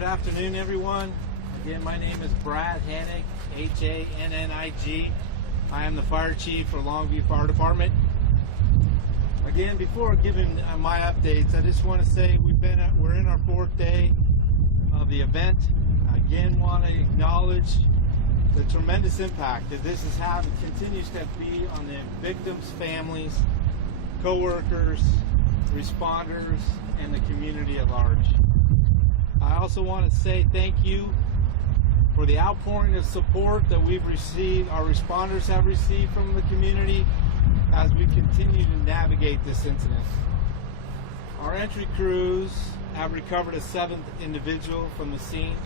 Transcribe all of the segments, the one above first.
Good afternoon, everyone. Again, my name is Brad Hannig, H-A-N-N-I-G. I am the Fire Chief for Longview Fire Department. Again, before giving my updates, I just want to say we're in our 4th day of the event. Again, want to acknowledge the tremendous impact that this has had and continues to be on the victims' families, co-workers, responders, and the community at large. I also want to say thank you for the outpouring of support that we've received, our responders have received from the community as we continue to navigate this incident. Our entry crews have recovered a 7th individual from the scene.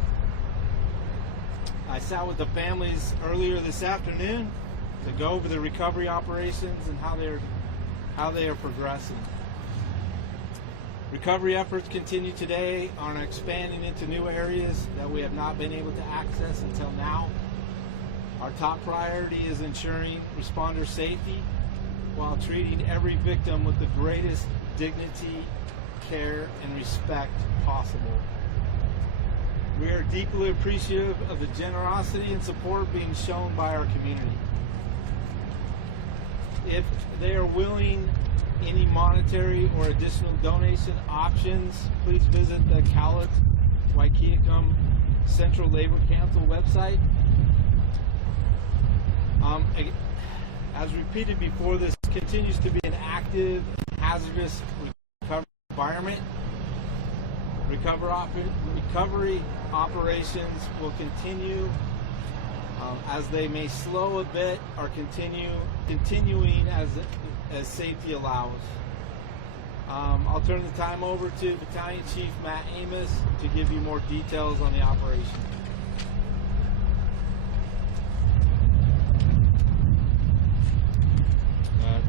I sat with the families earlier this afternoon to go over the recovery operations and how they are progressing. Recovery efforts continue today on expanding into new areas that we have not been able to access until now. Our top priority is ensuring responder safety while treating every victim with the greatest dignity, care, and respect possible. We are deeply appreciative of the generosity and support being shown by our community. If they are willing any monetary or additional donation options, please visit the Cowlitz-Waikiakum Central Labor Council website. As repeated before, this continues to be an active, hazardous recovery environment. Recovery operations will continue as they may slow a bit or continuing as safety allows. I'll turn the time over to Battalion Chief Matt Amos to give you more details on the operation.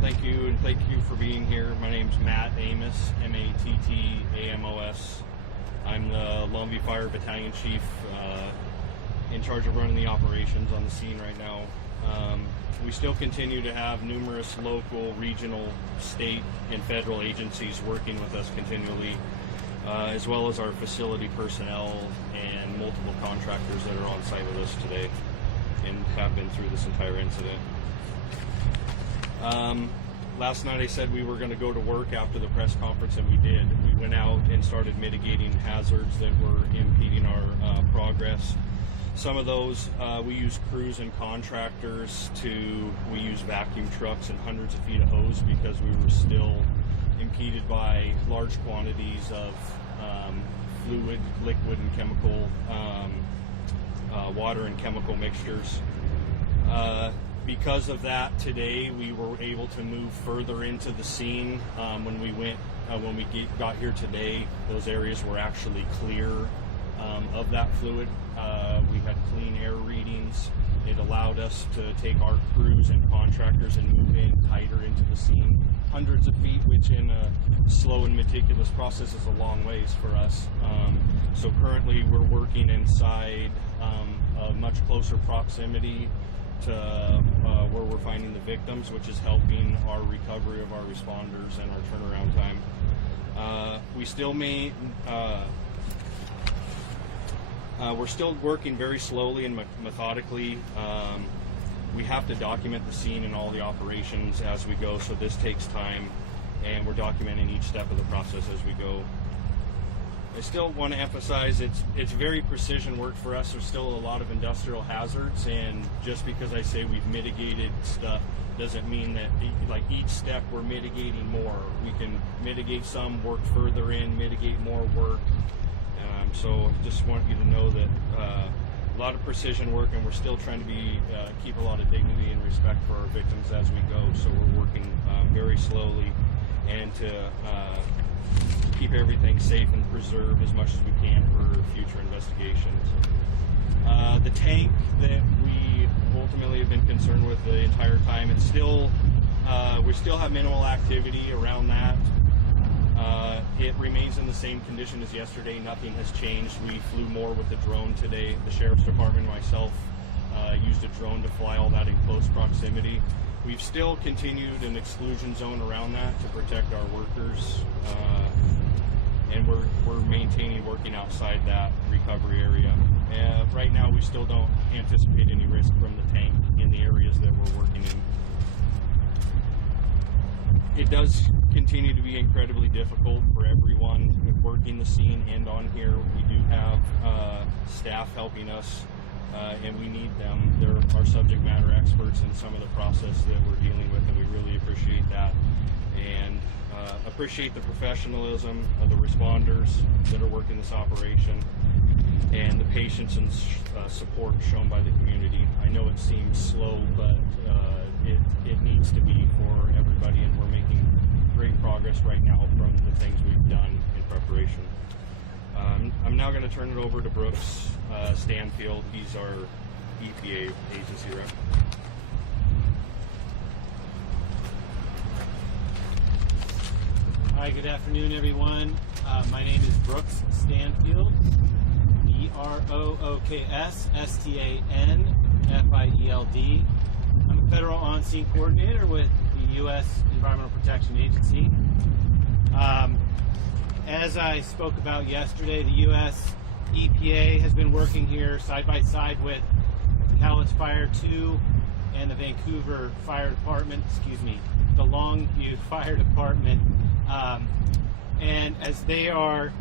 Thank you, and thank you for being here. My name's Matt Amos, M-A-T-T-A-M-O-S. I'm the Longview Fire Battalion Chief, in charge of running the operations on the scene right now. We still continue to have numerous local, regional, state, and federal agencies working with us continually, as well as our facility personnel and multiple contractors that are on site with us today and have been through this entire incident. Last night I said we were going to go to work after the press conference, and we did. We went out and started mitigating hazards that were impeding our progress. Some of those we use crews and contractors we use vacuum trucks and hundreds of feet of hose because we were still impeded by large quantities of fluid, liquid, and chemical, water and chemical mixtures. Because of that, today we were able to move further into the scene. When we got here today, those areas were actually clear of that fluid. We had clean air readings. It allowed us to take our crews and contractors and move in tighter into the scene, hundreds of feet, which in a slow and meticulous process is a long ways for us. So currently we're working inside a much closer proximity to where we're finding the victims, which is helping our recovery of our responders and our turnaround time. We're still working very slowly and methodically. We have to document the scene and all the operations as we go, so this takes time, and we're documenting each step of the process as we go. I still want to emphasize it's very precision work for us. There's still a lot of industrial hazards, and just because I say we've mitigated stuff doesn't mean that like each step we're mitigating more. We can mitigate some, work further in, mitigate more work. So I just want you to know that a lot of precision work, and we're still trying to keep a lot of dignity and respect for our victims as we go. So we're working very slowly and to keep everything safe and preserve as much as we can for future investigations. The tank that we ultimately have been concerned with the entire time, it's still we still have minimal activity around that. It remains in the same condition as yesterday. Nothing has changed. We flew more with the drone today. The Sheriff's Department and myself used a drone to fly all that in close proximity. We've still continued an exclusion zone around that to protect our workers. and we're maintaining working outside that recovery area. Right now, we still don't anticipate any risk from the tank in the areas that we're working in. It does continue to be incredibly difficult for everyone working the scene and on here. We do have staff helping us, and we need them. They're our subject matter experts in some of the process that we're dealing with, and we really appreciate that. And appreciate the professionalism of the responders that are working this operation, and the patience and support shown by the community. I know it seems slow, but it needs to be for everybody, and we're making great progress right now from the things we've done in preparation. I'm now going to turn it over to Brooks Stanfield. He's our EPA agency rep. Hi, good afternoon, everyone. My name is Brooks Stanfield, BROOKS STANFIELD. I'm a federal on-scene coordinator with the U.S. Environmental Protection Agency. As I spoke about yesterday, the U.S. EPA has been working here side by side with the Cowlitz Fire 2 and the Vancouver Fire Department, the Longview Fire Department, and as they are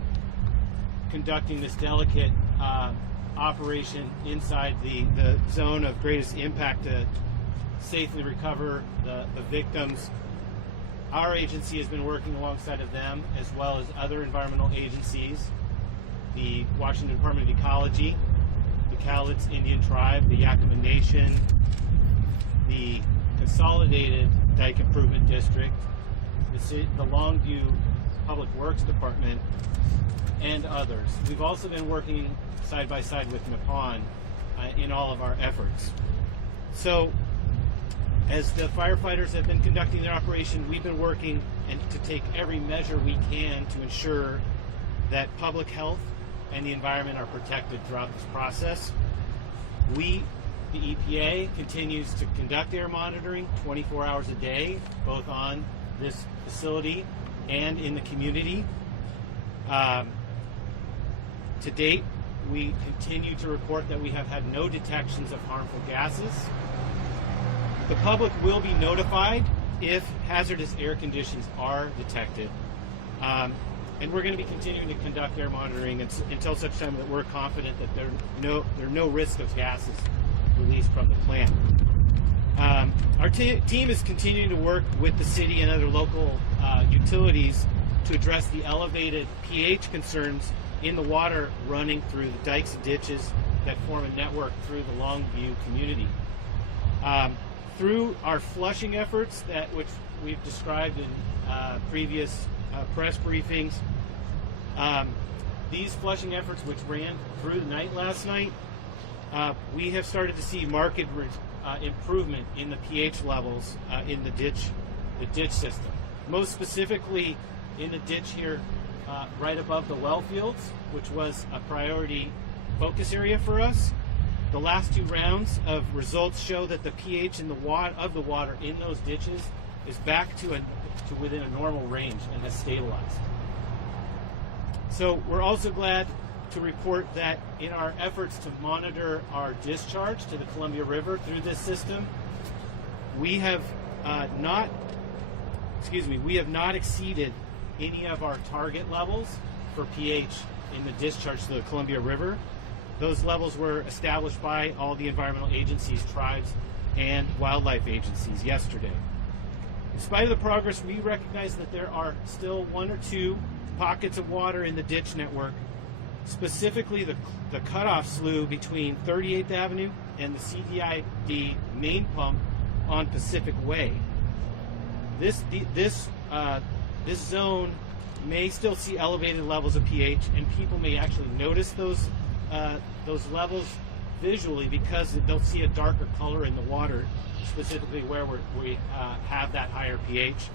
conducting this delicate operation inside the zone of greatest impact to safely recover the victims, our agency has been working alongside of them, as well as other environmental agencies, the Washington Department of Ecology, the Cowlitz Indian Tribe, the Yakima Nation, the Consolidated Dike Improvement District, the Longview Public Works Department, and others. We've also been working side by side with Nippon in all of our efforts. So, as the firefighters have been conducting their operation, we've been working to take every measure we can to ensure that public health and the environment are protected throughout this process. We, the EPA, continues to conduct air monitoring 24 hours a day, both on this facility and in the community. To date, we continue to report that we have had no detections of harmful gases. The public will be notified if hazardous air conditions are detected. And we're going to be continuing to conduct air monitoring until such time that we're confident that there are no risk of gases released from the plant. Our team is continuing to work with the city and other local utilities to address the elevated pH concerns in the water running through the dikes and ditches that form a network through the Longview community. Through our flushing efforts, which we've described in previous press briefings, these flushing efforts, which ran through the night last night, we have started to see marked improvement in the pH levels in the ditch system. Most specifically, in the ditch here, right above the well fields, which was a priority focus area for us. The last 2 rounds of results show that the pH of the water in those ditches is back to within a normal range and has stabilized. So we're also glad to report that in our efforts to monitor our discharge to the Columbia River through this system, we have not exceeded any of our target levels for pH in the discharge to the Columbia River. Those levels were established by all the environmental agencies, tribes, and wildlife agencies yesterday. In spite of the progress, we recognize that there are still 1 or 2 pockets of water in the ditch network, specifically the cutoff slough between 38th Avenue and the CDID main pump on Pacific Way. This zone may still see elevated levels of pH, and people may actually notice those levels visually because they'll see a darker color in the water, specifically where we have that higher pH.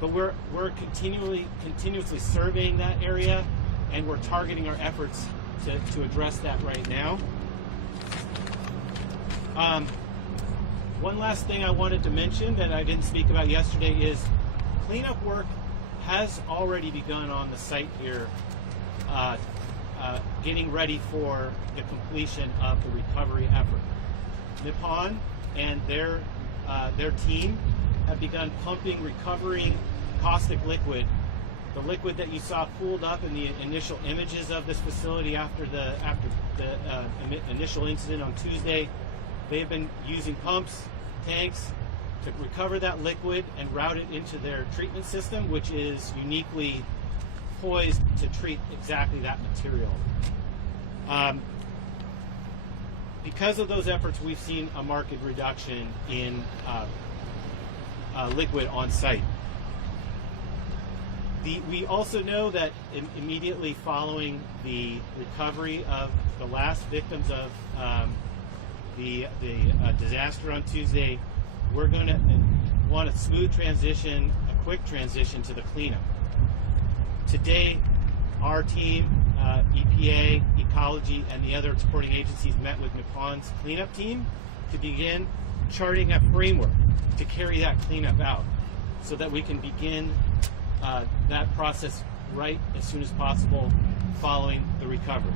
But we're continuously surveying that area, and we're targeting our efforts to address that right now. One last thing I wanted to mention that I didn't speak about yesterday is cleanup work has already begun on the site here, getting ready for the completion of the recovery effort. Nippon and their team have begun pumping, recovering caustic liquid, the liquid that you saw pooled up in the initial images of this facility after the initial incident on Tuesday. They've been using pumps, tanks to recover that liquid and route it into their treatment system, which is uniquely poised to treat exactly that material. Because of those efforts, we've seen a marked reduction in liquid on site. We also know that immediately following the recovery of the last victims of the disaster on Tuesday, we're going to want a smooth transition, a quick transition to the cleanup. Today, our team, EPA, Ecology, and the other supporting agencies met with Nippon's cleanup team to begin charting a framework to carry that cleanup out so that we can begin that process right as soon as possible following the recovery.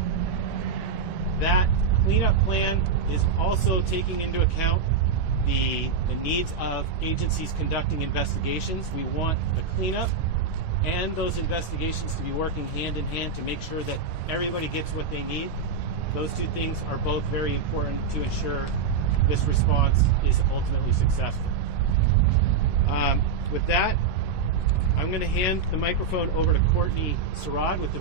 That cleanup plan is also taking into account the needs of agencies conducting investigations. We want the cleanup and those investigations to be working hand in hand to make sure that everybody gets what they need. Those two things are both very important to ensure this response is ultimately successful. With that, I'm going to hand the microphone over to Courtney Sarad with the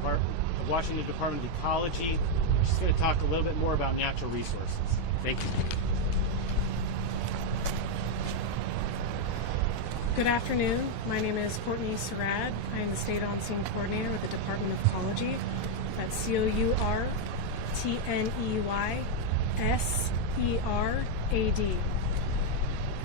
Washington Department of Ecology. She's going to talk a little bit more about natural resources. Thank you. Good afternoon. My name is Courtney Sarad. I am the State On-Scene Coordinator with the Department of Ecology. That's COURTNEYSERAD.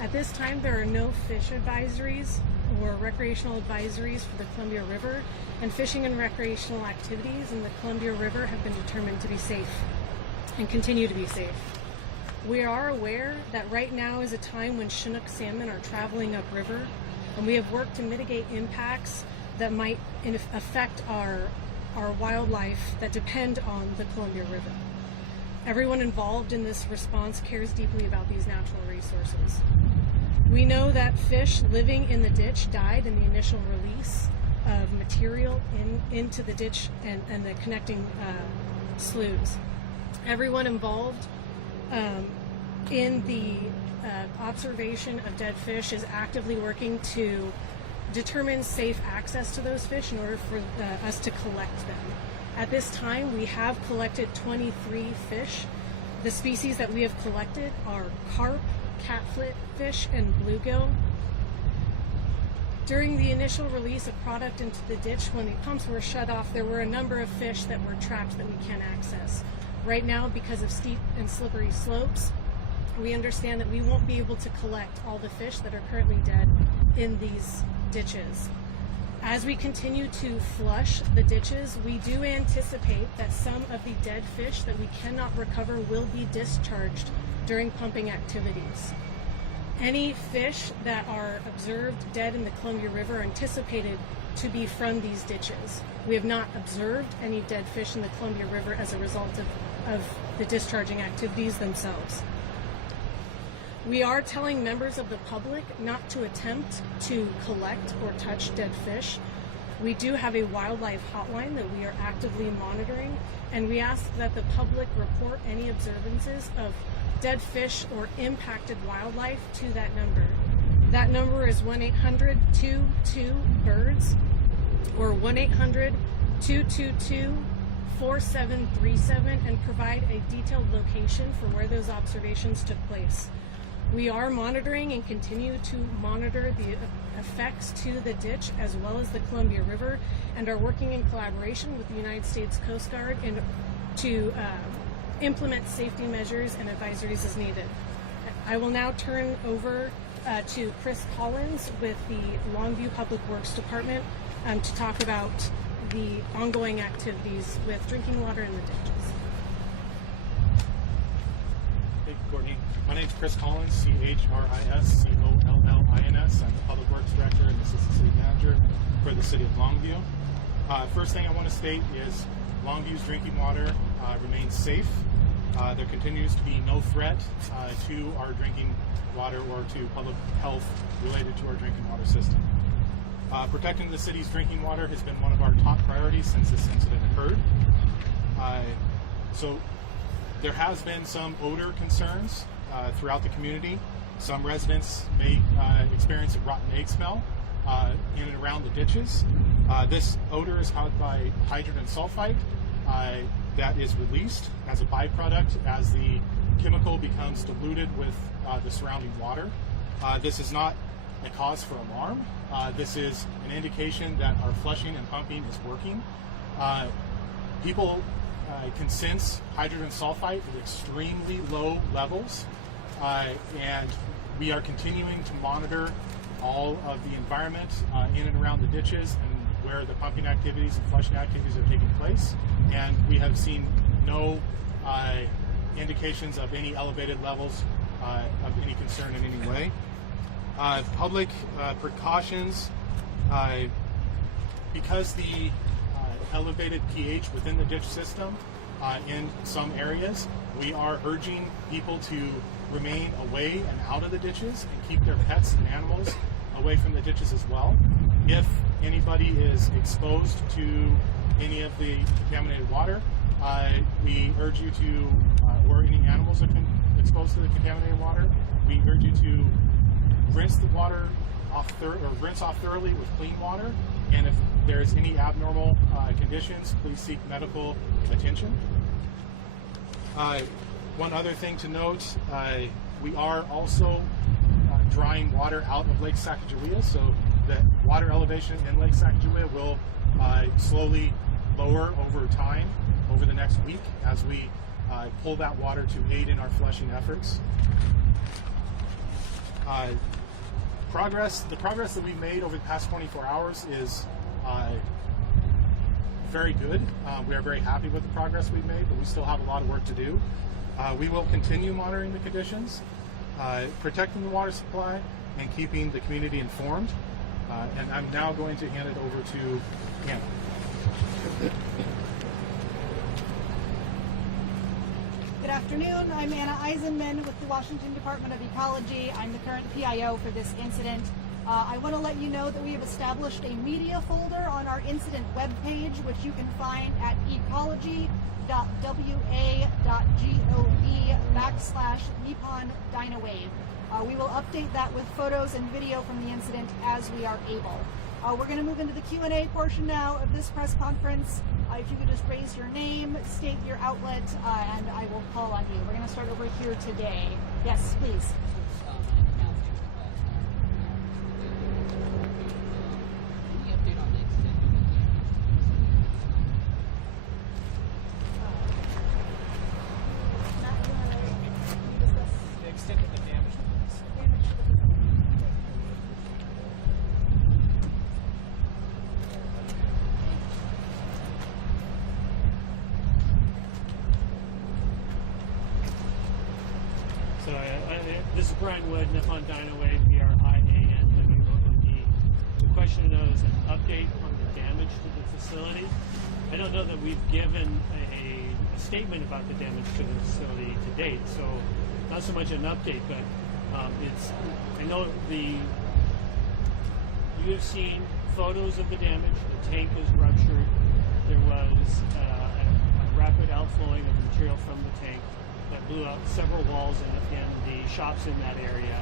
At this time, there are no fish advisories or recreational advisories for the Columbia River, and fishing and recreational activities in the Columbia River have been determined to be safe and continue to be safe. We are aware that right now is a time when Chinook salmon are traveling upriver, and we have worked to mitigate impacts that might affect our wildlife that depend on the Columbia River. Everyone involved in this response cares deeply about these natural resources. We know that fish living in the ditch died in the initial release of material into the ditch and the connecting sloughs. Everyone involved in the observation of dead fish is actively working to determine safe access to those fish in order for us to collect them. At this time, we have collected 23 fish. The species that we have collected are carp, catflip fish, and bluegill. During the initial release of product into the ditch, when the pumps were shut off, there were a number of fish that were trapped that we can't access. Right now, because of steep and slippery slopes, we understand that we won't be able to collect all the fish that are currently dead in these ditches. As we continue to flush the ditches, we do anticipate that some of the dead fish that we cannot recover will be discharged during pumping activities. Any fish that are observed dead in the Columbia River are anticipated to be from these ditches. We have not observed any dead fish in the Columbia River as a result of the discharging activities themselves. We are telling members of the public not to attempt to collect or touch dead fish. We do have a wildlife hotline that we are actively monitoring, and we ask that the public report any observances of dead fish or impacted wildlife to that number. That number is 1-800-22-BIRDS or 1-800-222-4737 and provide a detailed location for where those observations took place. We are monitoring and continue to monitor the effects to the ditch as well as the Columbia River, and are working in collaboration with the United States Coast Guard to implement safety measures and advisories as needed. I will now turn over to Chris Collins with the Longview Public Works Department to talk about the ongoing activities with drinking water in the ditches. Thank you, Courtney. My name is Chris Collins, CHRISCOLLINS. I'm the Public Works Director and Assistant City Manager for the the city of Longview. First thing I want to state is Longview's drinking water remains safe. There continues to be no threat to our drinking water or to public health related to our drinking water system. Protecting the city's drinking water has been one of our top priorities since this incident occurred. So there has been some odor concerns throughout the community. Some residents may experience a rotten egg smell in and around the ditches. This odor is caused by hydrogen sulfide that is released as a byproduct as the chemical becomes diluted with the surrounding water. This is not a cause for alarm. This is an indication that our flushing and pumping is working. People can sense hydrogen sulfide at extremely low levels, and we are continuing to monitor all of the environment in and around the ditches and where the pumping activities and flushing activities are taking place, and we have seen no indications of any elevated levels of any concern in any way. Public precautions, because the elevated pH within the ditch system in some areas, we are urging people to remain away and out of the ditches and keep their pets and animals away from the ditches as well. If anybody is exposed to any of the contaminated water, we urge you to, or any animals that are exposed to the contaminated water, we urge you to rinse the water off rinse off thoroughly with clean water, and if there's any abnormal conditions, please seek medical attention. One other thing to note, we are also drawing water out of Lake Sacagawea, so the water elevation in Lake Sacagawea will slowly lower over time, over the next week, as we pull that water to aid in our flushing efforts. The progress that we've made over the past 24 hours is very good. We are very happy with the progress we've made, but we still have a lot of work to do. We will continue monitoring the conditions, protecting the water supply, and keeping the community informed. And I'm now going to hand it over to Anna. Good afternoon. I'm Anna Eisenman with the Washington Department of Ecology. I'm the current PIO for this incident. I want to let you know that we have established a media folder on our incident webpage, which you can find at ecology.wa.gov/Nippon Dynawave. We will update that with photos and video from the incident as we are able. We're going to move into the Q&A portion now of this press conference. If you could just raise your name, state your outlet, and I will call on you. We're going to start over here today. Yes, please. So this is Brian Wood, Nippon Dynawave, BRIANWOOD. The question is an update on the damage to the facility. I don't know that we've given a statement about the damage to the facility to date, so not so much an update, but I know you have seen photos of the damage. The tank was ruptured. There was a rapid outflowing of material from the tank that blew out several walls in the shops in that area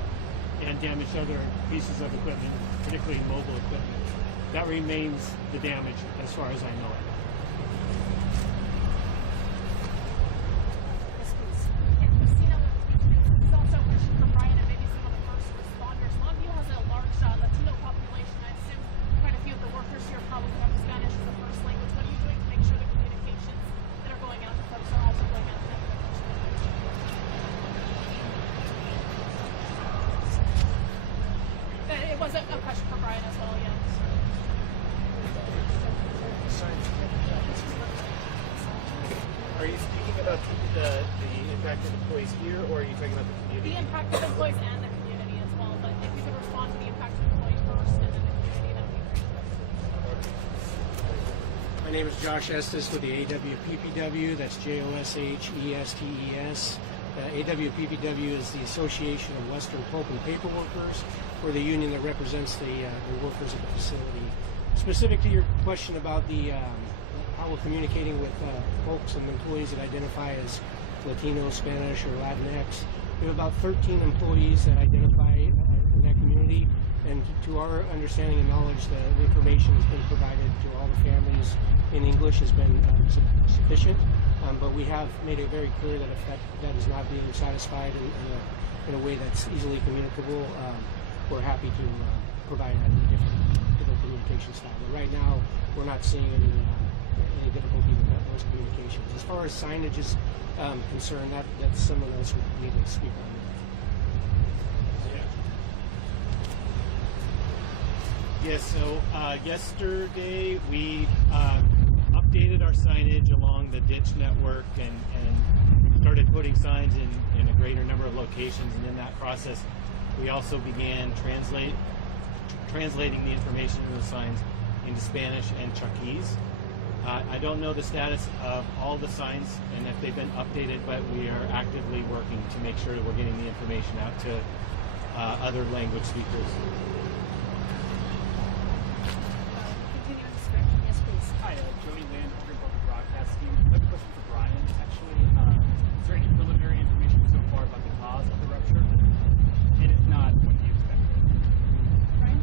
and damaged other pieces of equipment, particularly mobile equipment. That remains the damage as far as I know it. Yes, please. And Christina, it's also a question for Brian and maybe some of the first responders. Longview has a large Latino population. I assume quite a few of the workers here probably have Spanish as a first language. What are you doing to make sure the communications that are going out to folks are also going out to them? It was a question for Brian as well, yeah. Are you speaking about the impacted employees here, or are you talking about the community? The impacted employees and the community as well, but if you could respond to the impacted employees first and then the community, that would be great. My name is Josh Estes with the AWPPW. That's JOSHESTES. AWPPW is the Association of Western Pulp and Paper Workers. We're the union that represents the workers at the facility. Specific to your question about how we're communicating with folks and employees that identify as Latino, Spanish, or Latinx, we have about 13 employees that identify in that community. And to our understanding and knowledge, the information has been provided to all the families in English has been sufficient. But we have made it very clear that if that is not being satisfied in a way that's easily communicable, we're happy to provide a different communication style. But right now, we're not seeing any difficulty with those communications. As far as signage is concerned, that's someone else would need to speak on. Yes, so yesterday we updated our signage along the ditch network and started putting signs in a greater number of locations, and in that process we also began translating the information in the signs into Spanish and Chuckese. I don't know the status of all the signs and if they've been updated, but we are actively working to make sure that we're getting the information out to other language speakers. Hi, Jody Land, Public Broadcasting. I have a question for Brian, actually. Is there any preliminary information so far about the cause of the rupture? And if not, what do you expect? Brian?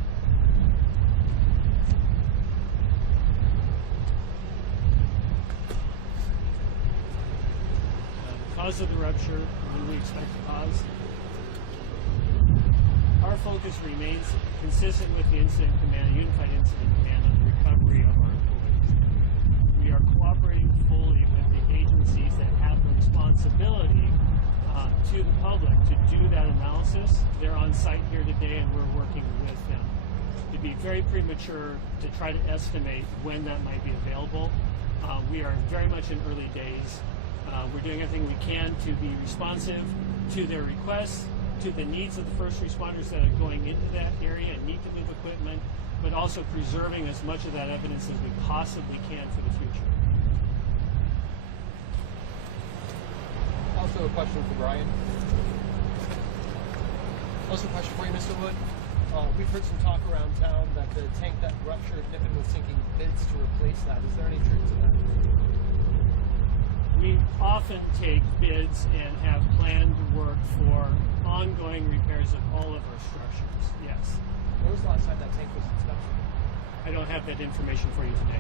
The cause of the rupture, when we expect the cause. Our focus remains consistent with the Incident Command, Unified Incident Command, on the recovery of our employees. We are cooperating fully with the agencies that have the responsibility to the public to do that analysis. They're on site here today, and we're working with them. It'd be very premature to try to estimate when that might be available. We are very much in early days. We're doing everything we can to be responsive to their requests, to the needs of the first responders that are going into that area and need to move equipment, but also preserving as much of that evidence as we possibly can for the future. Also a question for Brian. Also a question for you, Mr. Wood. We've heard some talk around town that the tank that ruptured Nippon was sinking bids to replace that. Is there any truth to that? We often take bids and have planned work for ongoing repairs of all of our structures, yes. When was the last time that tank was inspected? I don't have that information for you today.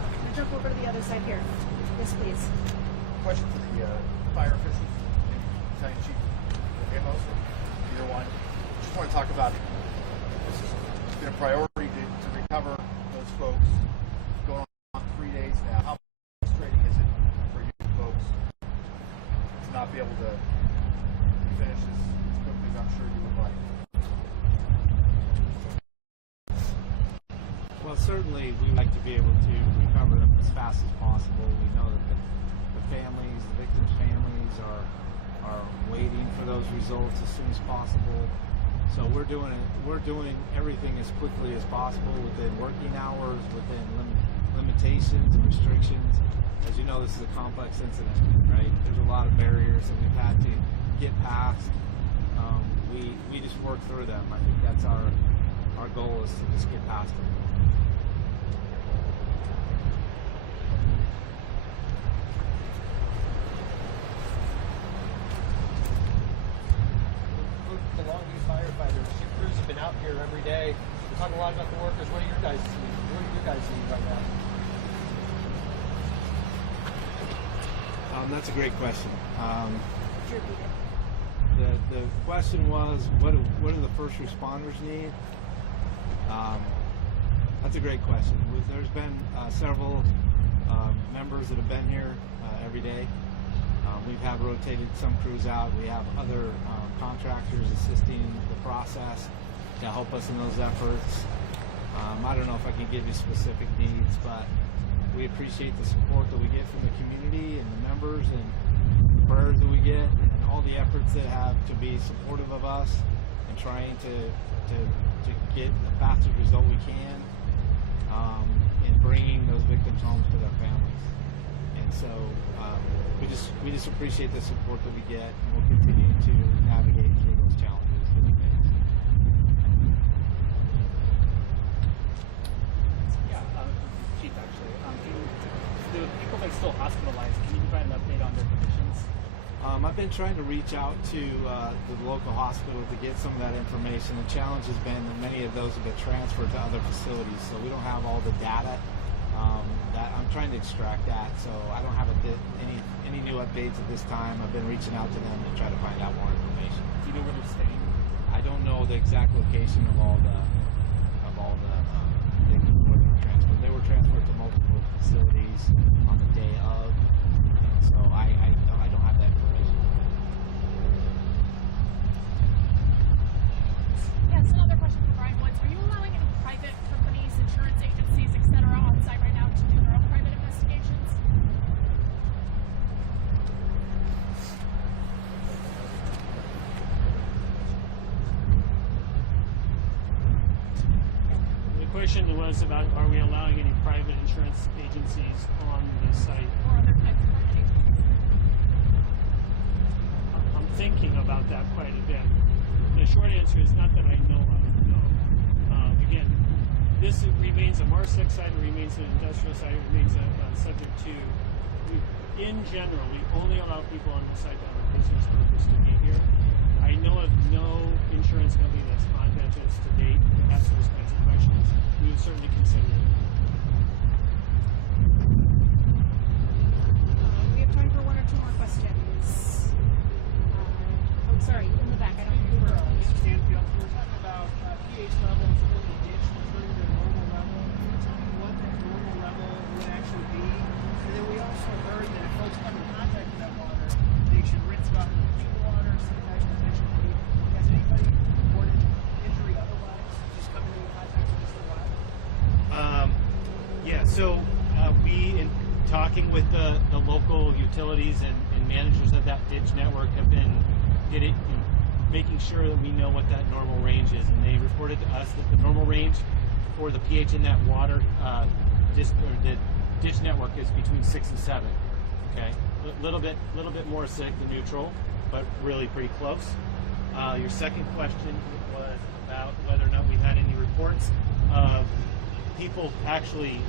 I'm going to jump over to the other side here. Yes, please. Question for the fire officials, Battalion Chief Amos, either one. Just want to talk about this has been a priority to recover those folks. Going on 3 days now. How frustrating is it for you folks to not be able to finish this as quickly as I'm sure you would like? Well, certainly we like to be able to recover them as fast as possible. We know that the families, the victims' families are waiting for those results as soon as possible. So we're doing everything as quickly as possible within working hours, within limitations and restrictions. As you know, this is a complex incident, right? There's a lot of barriers that we've had to get past. We just work through them. I think that's our goal, is to just get past them. The Longview firefighters, your crews have been out here every day. We're talking a lot about the workers. What are your guys seeing? What are you guys seeing right now? That's a great question. The question was, what do the first responders need? That's a great question. There's been several members that have been here every day. We have rotated some crews out. We have other contractors assisting the process to help us in those efforts. I don't know if I can give you specific needs, but we appreciate the support that we get from the community and the members, and the prayers that we get, and all the efforts that have to be supportive of us and trying to get the fastest result we can. in bringing those victims home to their families. And so we just appreciate the support that we get, and we'll continue to navigate through those challenges that we face. Yeah, Chief, actually. The people that are still hospitalized, can you provide an update on their conditions? I've been trying to reach out to the local hospital to get some of that information. The challenge has been that many of those have been transferred to other facilities, so we don't have all the data. That I'm trying to extract that, so I don't have any new updates at this time. I've been reaching out to them to try to find out more information. Do you know where they're staying? I don't know the exact location of all the victims where they were transferred. They were transferred to multiple facilities on the day of, so I don't have that information. Yes, another question for Brian Woods. Are you allowing any private companies, insurance agencies, etc., on site right now to do their own private investigations? The question was about, are we allowing any private insurance agencies on the site? Or other types of private agencies? I'm thinking about that quite a bit. The short answer is not that I know of, no. Again, this remains a MARSEC site, it remains an industrial site, it remains a subject to, in general, we only allow people on the site that have a business purpose to be here. I know of no insurance company that's contacted us to date to ask those kinds of questions. We would certainly consider it. We have time for one or two more questions. Sorry, in the back. I don't remember. Stanfield, we were talking about pH levels in the ditch returning to normal level. Can you tell me what that normal level would actually be? And then we also heard that if folks come in contact with that water, they should rinse it off with clean water, sanitize protection. Has anybody reported injury otherwise, just coming into contact with this water? Yeah, so we, in talking with the local utilities and managers of that ditch network, have been making sure that we know what that normal range is, and they reported to us that the normal range for the pH in that water, the ditch network, is between 6 and 7. Okay, a little bit more acidic than neutral, but really pretty close. Your second question was about whether or not we had any reports of people actually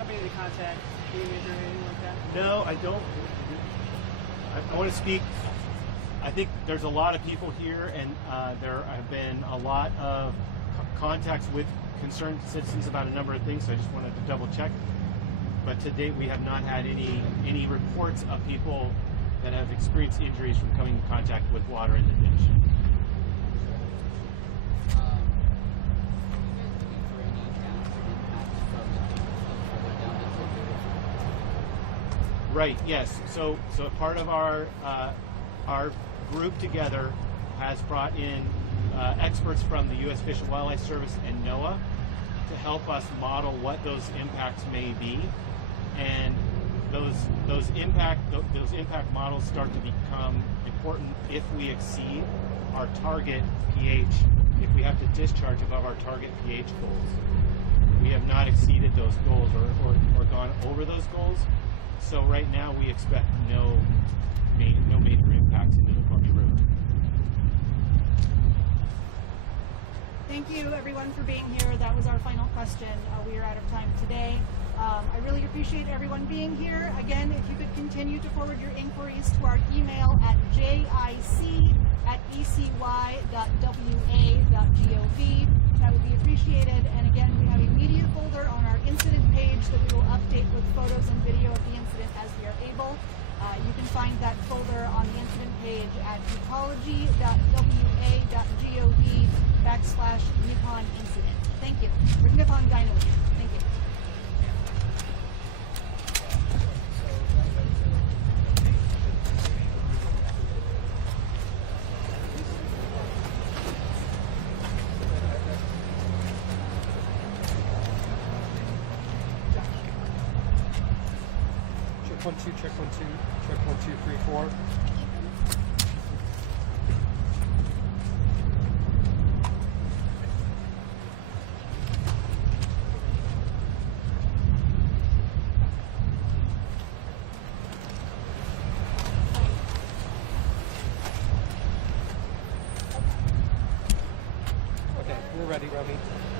Coming into contact, being injured, anything like that? No, I don't. I want to speak. I think there's a lot of people here, and there have been a lot of contacts with concerned citizens about a number of things, so I just wanted to double check. But to date, we have not had any reports of people that have experienced injuries from coming in contact with water in the ditch. Right. Yes. So part of our group together has brought in experts from the U.S. Fish and Wildlife Service and NOAA to help us model what those impacts may be, and those impact models start to become important if we exceed our target pH. If we have to discharge above our target pH goals, we have not exceeded those goals or gone over those goals. So right now we expect no major impacts into the Columbia River. Thank you, everyone, for being here. That was our final question. We are out of time today. I really appreciate everyone being here. Again, if you could continue to forward your inquiries to our email at jic@ecy.wa.gov, that would be appreciated. And again, we have a media folder on our incident page that we will update with photos and video of the incident as we are able. You can find that folder on the incident page at ecology.wa.gov/Nippon incident. Thank you. We're Nippon Dynawave. Thank you. Check 1 2, check 1 2, check 1 2 3 4. ready, Robbie.